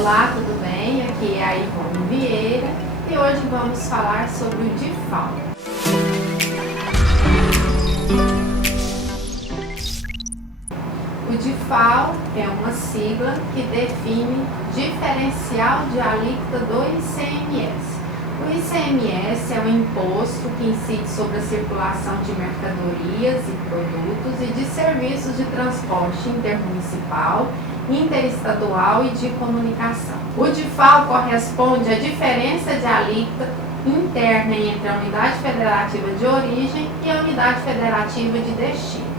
Olá, tudo bem? Aqui é a Ivone Vieira e hoje vamos falar sobre o DIFAL. O DIFAL é uma sigla que define diferencial de alíquota do ICMS. O ICMS é um imposto que incide sobre a circulação de mercadorias e produtos e de serviços de transporte intermunicipal, interestadual e de comunicação. O DIFAL corresponde à diferença de alíquota interna entre a unidade federativa de origem e a unidade federativa de destino.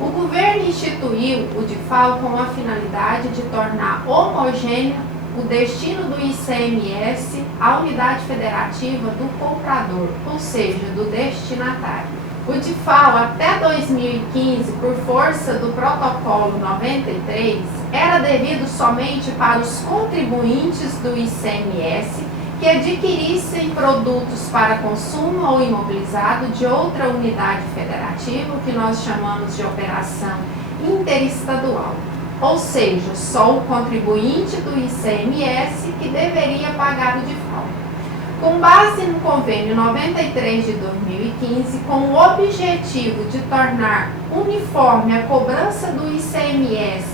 O governo instituiu o DIFAL com a finalidade de tornar homogêneo o destino do ICMS à unidade federativa do comprador, ou seja, do destinatário. O DIFAL, até 2015, por força do Protocolo 93, era devido somente para os contribuintes do ICMS que adquirissem produtos para consumo ou imobilizado de outra unidade federativa, que nós chamamos de operação interestadual. Ou seja, só o contribuinte do ICMS que deveria pagar o DIFAL. Com base no Convênio 93 de 2015, com o objetivo de tornar uniforme a cobrança do ICMS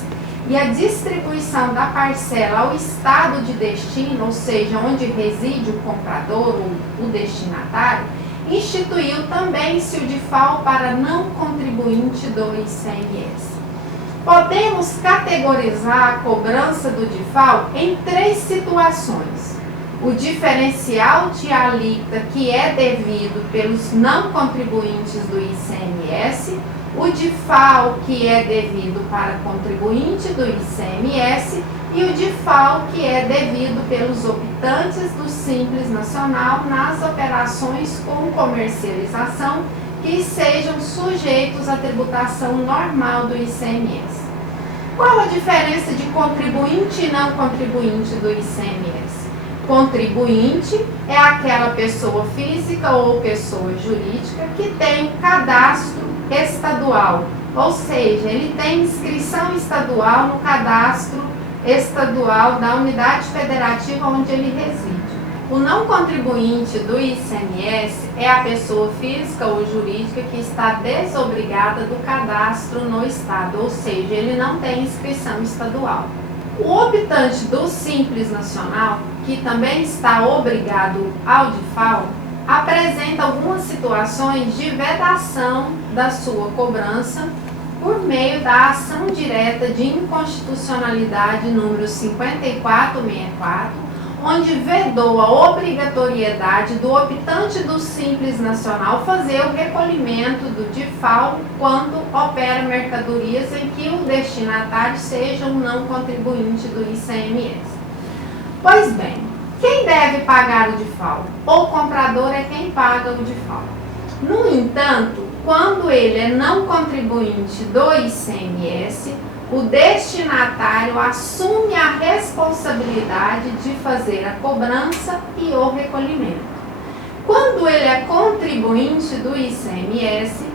e a distribuição da parcela ao estado de destino, ou seja, onde reside o comprador ou o destinatário, instituiu também-se o DIFAL para não contribuinte do ICMS. Podemos categorizar a cobrança do DIFAL em três situações: o diferencial de alíquota que é devido pelos não contribuintes do ICMS, o DIFAL que é devido para contribuinte do ICMS e o DIFAL que é devido pelos optantes do Simples Nacional nas operações com comercialização que sejam sujeitos à tributação normal do ICMS. Qual a diferença de contribuinte e não contribuinte do ICMS? Contribuinte é aquela pessoa física ou pessoa jurídica que tem um cadastro estadual, ou seja, ele tem inscrição estadual no cadastro estadual da unidade federativa onde ele reside. O não contribuinte do ICMS é a pessoa física ou jurídica que está desobrigada do cadastro no estado, ou seja, ele não tem inscrição estadual. O optante do Simples Nacional, que também está obrigado ao DIFAL, apresenta algumas situações de vedação da sua cobrança por meio da ação direta de inconstitucionalidade número 5464, onde vedou a obrigatoriedade do optante do Simples Nacional fazer o recolhimento do DIFAL quando opera mercadorias em que o destinatário seja um não contribuinte do ICMS. Pois bem, quem deve pagar o DIFAL? O comprador é quem paga o DIFAL. No entanto, quando ele é não contribuinte do ICMS, o destinatário assume a responsabilidade de fazer a cobrança e o recolhimento. Quando ele é contribuinte do ICMS,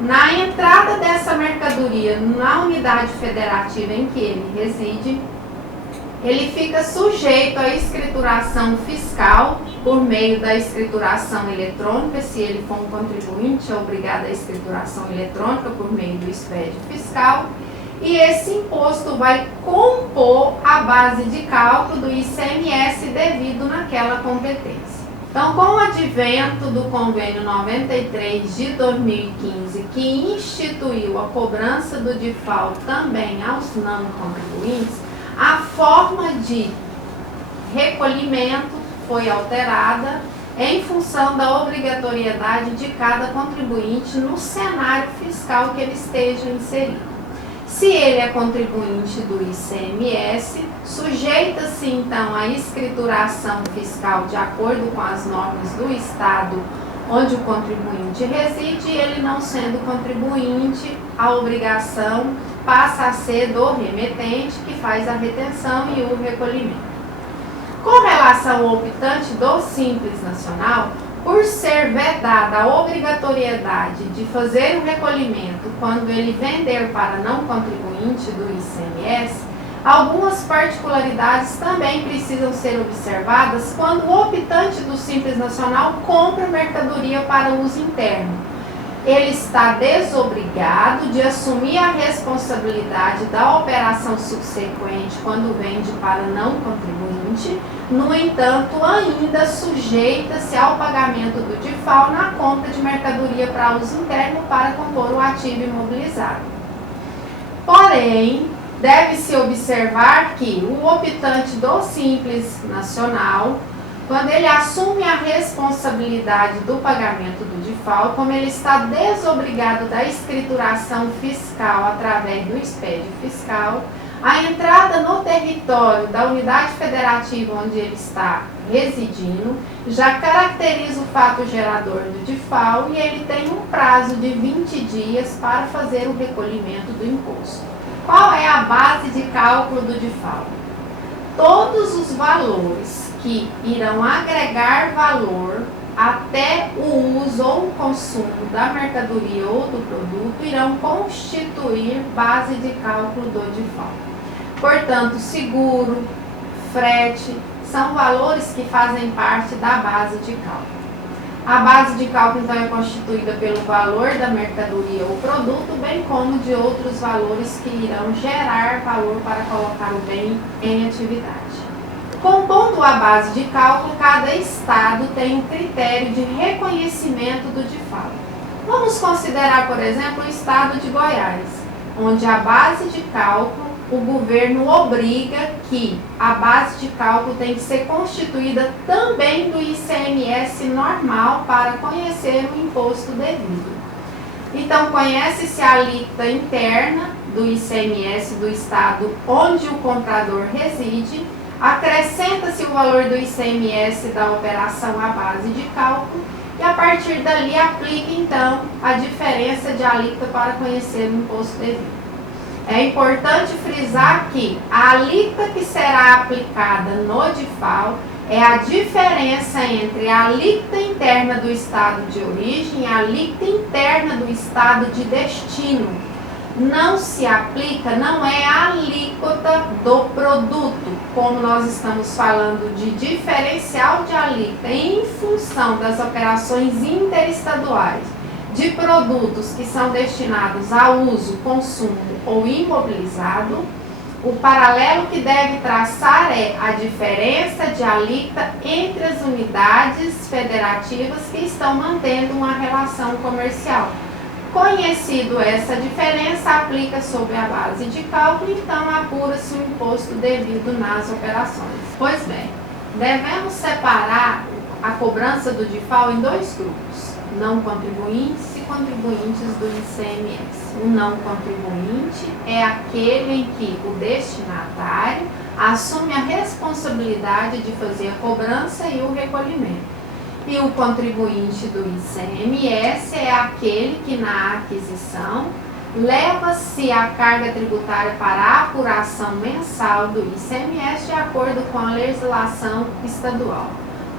na entrada dessa mercadoria na unidade federativa em que ele reside, ele fica sujeito à escrituração fiscal por meio da escrituração eletrônica. Se ele for um contribuinte, é obrigado à escrituração eletrônica por meio do expédio fiscal. E esse imposto vai compor a base de cálculo do ICMS devido naquela competência. Então, com o advento do Convênio 93 de 2015, que instituiu a cobrança do DIFAL também aos não contribuintes, a forma de recolhimento foi alterada em função da obrigatoriedade de cada contribuinte no cenário fiscal que ele esteja inserido. Se ele é contribuinte do ICMS, sujeita-se então à escrituração fiscal de acordo com as normas do estado onde o contribuinte reside, e ele não sendo contribuinte, a obrigação passa a ser do remetente, que faz a retenção e o recolhimento. Com relação ao optante do Simples Nacional, por ser vedada a obrigatoriedade de fazer o recolhimento quando ele vender para não contribuinte do ICMS, Algumas particularidades também precisam ser observadas quando o optante do Simples Nacional compra mercadoria para uso interno. Ele está desobrigado de assumir a responsabilidade da operação subsequente quando vende para não contribuinte. No entanto, ainda sujeita-se ao pagamento do DIFAL na compra de mercadoria para uso interno para compor o ativo imobilizado. Porém, deve-se observar que o optante do Simples Nacional, quando ele assume a responsabilidade do pagamento do DIFAL, como ele está desobrigado da escrituração fiscal através do expédio fiscal, a entrada no território da unidade federativa onde ele está residindo já caracteriza o fato gerador do DIFAL e ele tem um prazo de 20 dias para fazer o recolhimento do imposto. Qual é a base de cálculo do DIFAL? Todos os valores que irão agregar valor até o uso ou o consumo da mercadoria ou do produto irão constituir base de cálculo do DIFAL. Portanto, seguro, frete, são valores que fazem parte da base de cálculo. A base de cálculo, então, é constituída pelo valor da mercadoria ou produto, bem como de outros valores que irão gerar valor para colocar o bem em atividade. Compondo a base de cálculo, cada estado tem um critério de reconhecimento do DIFAL. Vamos considerar, por exemplo, o estado de Goiás, onde a base de cálculo, o governo obriga que a base de cálculo tem que ser constituída também do ICMS normal para conhecer o imposto devido. Então, conhece-se a alíquota interna do ICMS do estado onde o comprador reside, acrescenta-se o valor do ICMS da operação à base de cálculo e a partir dali aplica então a diferença de alíquota para conhecer o imposto devido. É importante frisar que a alíquota que será aplicada no DIFAL é a diferença entre a alíquota interna do estado de origem e a alíquota interna do estado de destino. Não se aplica, não é a alíquota do produto, como nós estamos falando de diferencial de alíquota em função das operações interestaduais de produtos que são destinados a uso, consumo ou imobilizado. O paralelo que deve traçar é a diferença de alíquota entre as unidades federativas que estão mantendo uma relação comercial. Conhecido essa diferença, aplica sobre a base de cálculo, então apura-se o imposto devido nas operações. Pois bem, devemos separar a cobrança do DIFAL em dois grupos, não contribuintes e contribuintes do ICMS. O não contribuinte é aquele em que o destinatário assume a responsabilidade de fazer a cobrança e o recolhimento. E o contribuinte do ICMS é aquele que na aquisição leva-se a carga tributária para a apuração mensal do ICMS de acordo com a legislação estadual.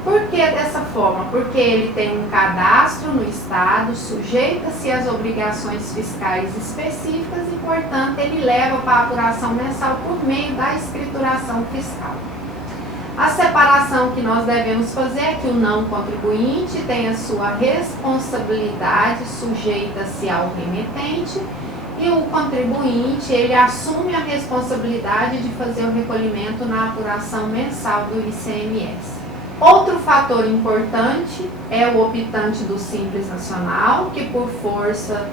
Por que dessa forma? Porque ele tem um cadastro no estado, sujeita-se às obrigações fiscais específicas e, portanto, ele leva para a apuração mensal por meio da escrituração fiscal. A separação que nós devemos fazer é que o não contribuinte tem a sua responsabilidade sujeita-se ao remetente e o contribuinte, ele assume a responsabilidade de fazer o recolhimento na apuração mensal do ICMS. Outro fator importante é o optante do Simples Nacional, que por força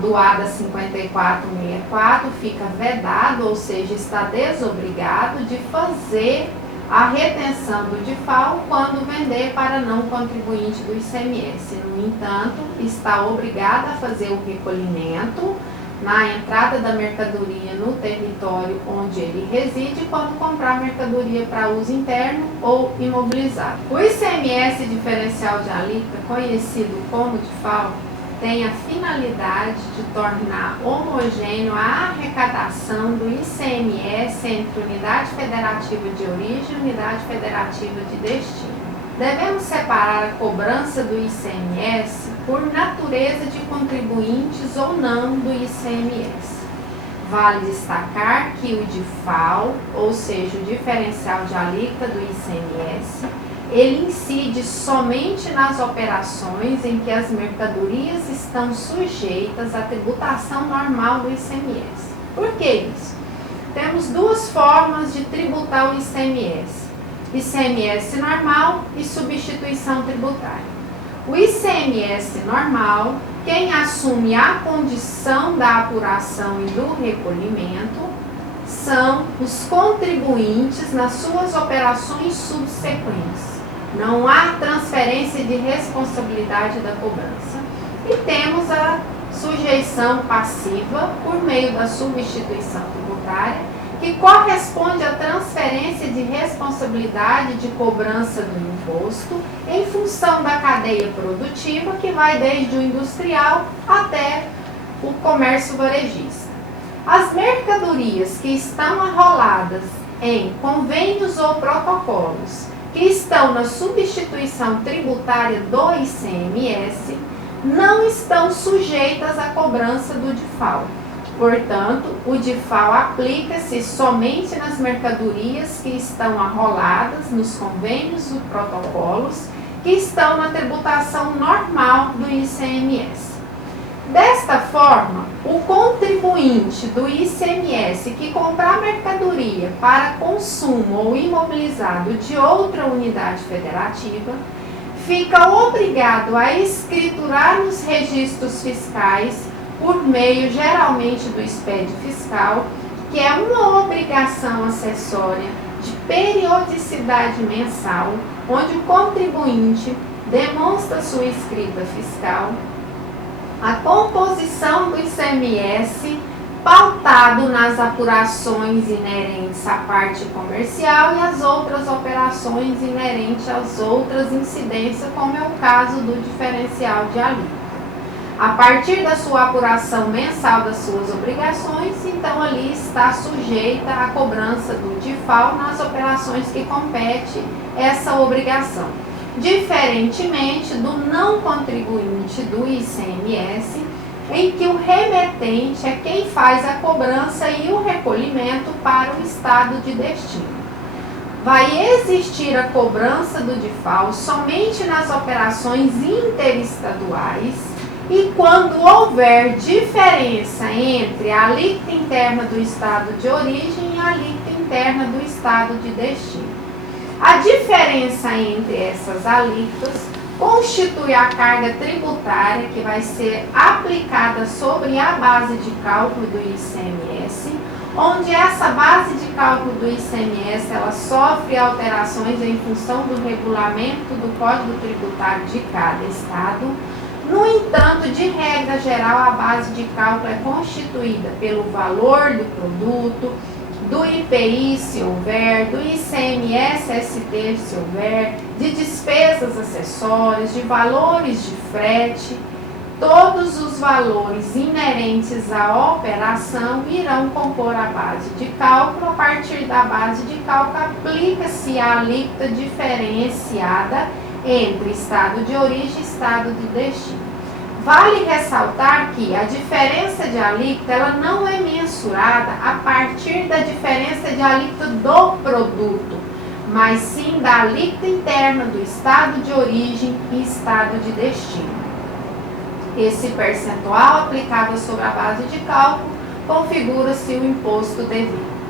do ADA 5464 fica vedado, ou seja, está desobrigado de fazer a retenção do DIFAL quando vender para não contribuinte do ICMS. No entanto, está obrigado a fazer o recolhimento na entrada da mercadoria no território onde ele reside quando comprar mercadoria para uso interno ou imobilizado. O ICMS diferencial de alíquota, conhecido como DIFAL, tem a finalidade de tornar homogêneo a arrecadação do ICMS entre unidade federativa de origem e unidade federativa de destino. Devemos separar a cobrança do ICMS por natureza de contribuintes ou não do ICMS. Vale destacar que o DIFAL, ou seja, o diferencial de alíquota do ICMS, ele incide somente nas operações em que as mercadorias estão sujeitas à tributação normal do ICMS. Por que isso? Temos duas formas de tributar o ICMS: ICMS normal e substituição tributária. O ICMS normal, quem assume a condição da apuração e do recolhimento são os contribuintes nas suas operações subsequentes. Não há transferência de responsabilidade da cobrança. E temos a sujeição passiva por meio da substituição tributária, que corresponde à transferência de responsabilidade de cobrança do imposto em função da cadeia produtiva, que vai desde o industrial até o comércio varejista. As mercadorias que estão arroladas em convênios ou protocolos que estão na substituição tributária do ICMS não estão sujeitas à cobrança do DIFAL. Portanto, o DIFAL aplica-se somente nas mercadorias que estão arroladas nos convênios e protocolos que estão na tributação normal do ICMS. Desta forma, o contribuinte do ICMS que comprar mercadoria para consumo ou imobilizado de outra unidade federativa fica obrigado a escriturar nos registros fiscais por meio geralmente do expédio fiscal, que é uma obrigação acessória de periodicidade mensal, onde o contribuinte demonstra sua escrita fiscal, a composição do ICMS pautado nas apurações inerentes à parte comercial e as outras operações inerentes às outras incidências, como é o caso do diferencial de alíquota. A partir da sua apuração mensal das suas obrigações, então ali está sujeita à cobrança do DIFAL nas operações que compete essa obrigação. Diferentemente do não contribuinte do ICMS, em que o remetente é quem faz a cobrança e o recolhimento para o estado de destino. Vai existir a cobrança do DIFAL somente nas operações interestaduais e quando houver diferença entre a alíquota interna do estado de origem e a alíquota interna do estado de destino. A diferença entre essas alíquotas constitui a carga tributária que vai ser aplicada sobre a base de cálculo do ICMS, onde essa base de cálculo do ICMS ela sofre alterações em função do regulamento do Código Tributário de cada estado. No entanto, de regra geral, a base de cálculo é constituída pelo valor do produto, do IPI, se houver, do ICMS-ST, se houver, de despesas acessórias, de valores de frete. Todos os valores inerentes à operação irão compor a base de cálculo. A partir da base de cálculo, aplica-se a alíquota diferenciada entre estado de origem e estado de destino. Vale ressaltar que a diferença de alíquota ela não é mensurada a partir da diferença de alíquota do produto, mas sim da alíquota interna do estado de origem e estado de destino. Esse percentual aplicado sobre a base de cálculo configura-se o imposto devido.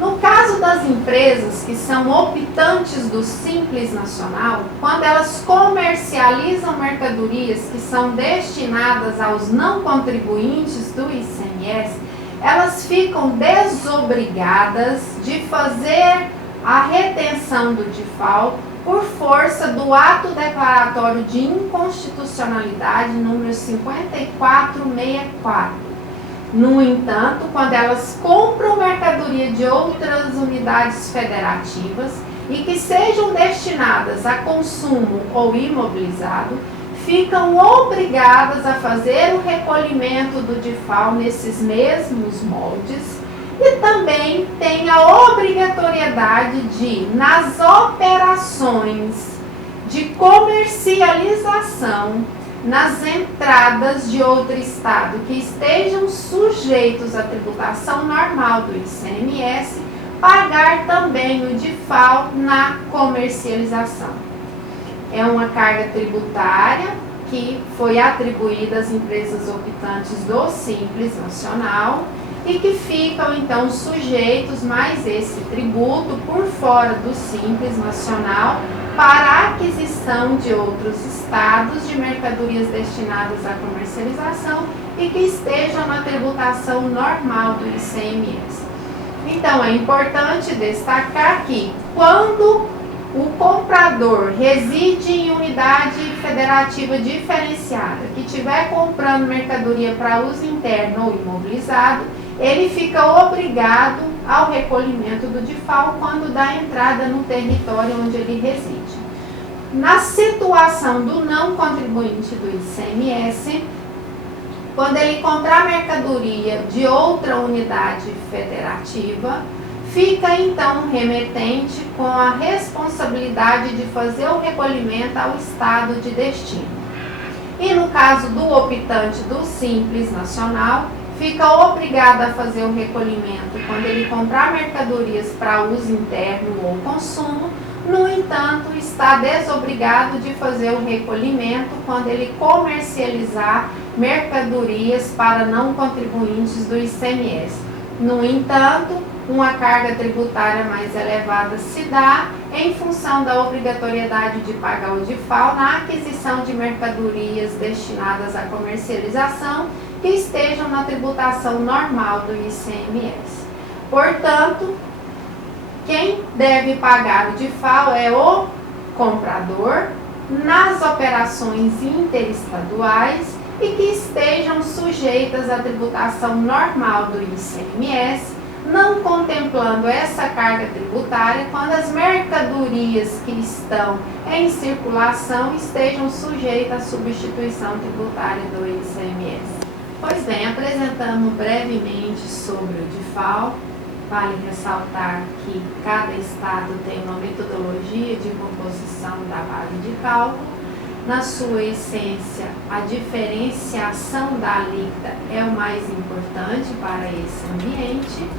No caso das empresas que são optantes do Simples Nacional, quando elas comercializam mercadorias que são destinadas aos não contribuintes do ICMS, elas ficam desobrigadas de fazer a retenção do DIFAL por força do ato declaratório de inconstitucionalidade número 5464. No entanto, quando elas compram mercadoria de outras unidades federativas e que sejam destinadas a consumo ou imobilizado, ficam obrigadas a fazer o recolhimento do DIFAL nesses mesmos moldes e também tem a obrigatoriedade de, nas operações de comercialização, nas entradas de outro estado que estejam sujeitos à tributação normal do ICMS, pagar também o DIFAL na comercialização. É uma carga tributária que foi atribuída às empresas optantes do Simples Nacional e que ficam então sujeitos mais esse tributo por fora do Simples Nacional para a aquisição de outros estados de mercadorias destinadas à comercialização e que estejam na tributação normal do ICMS. Então, é importante destacar que quando o comprador reside em unidade federativa diferenciada, que estiver comprando mercadoria para uso interno ou imobilizado, ele fica obrigado ao recolhimento do DIFAL quando dá entrada no território onde ele reside. Na situação do não contribuinte do ICMS, quando ele comprar mercadoria de outra unidade federativa, fica então o remetente com a responsabilidade de fazer o recolhimento ao estado de destino. E no caso do optante do Simples Nacional, fica obrigado a fazer o recolhimento quando ele comprar mercadorias para uso interno ou consumo. No entanto, está desobrigado de fazer o recolhimento quando ele comercializar mercadorias para não contribuintes do ICMS. No entanto, uma carga tributária mais elevada se dá em função da obrigatoriedade de pagar o DIFAL na aquisição de mercadorias destinadas à comercialização que estejam na tributação normal do ICMS. Portanto, quem deve pagar o DIFAL é o comprador nas operações interestaduais e que estejam sujeitas à tributação normal do ICMS, não contemplando essa carga tributária quando as mercadorias que estão em circulação estejam sujeitas à substituição tributária do ICMS. Pois bem, apresentamos brevemente sobre o DIFAL. Vale ressaltar que cada estado tem uma metodologia de composição da base de cálculo. Na sua essência, a diferenciação da alíquota é o mais importante para esse ambiente.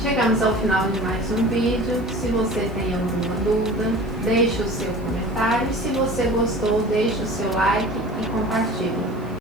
Chegamos ao final de mais um vídeo. Se você tem alguma dúvida, deixe o seu comentário. Se você gostou, deixe o seu like e compartilhe.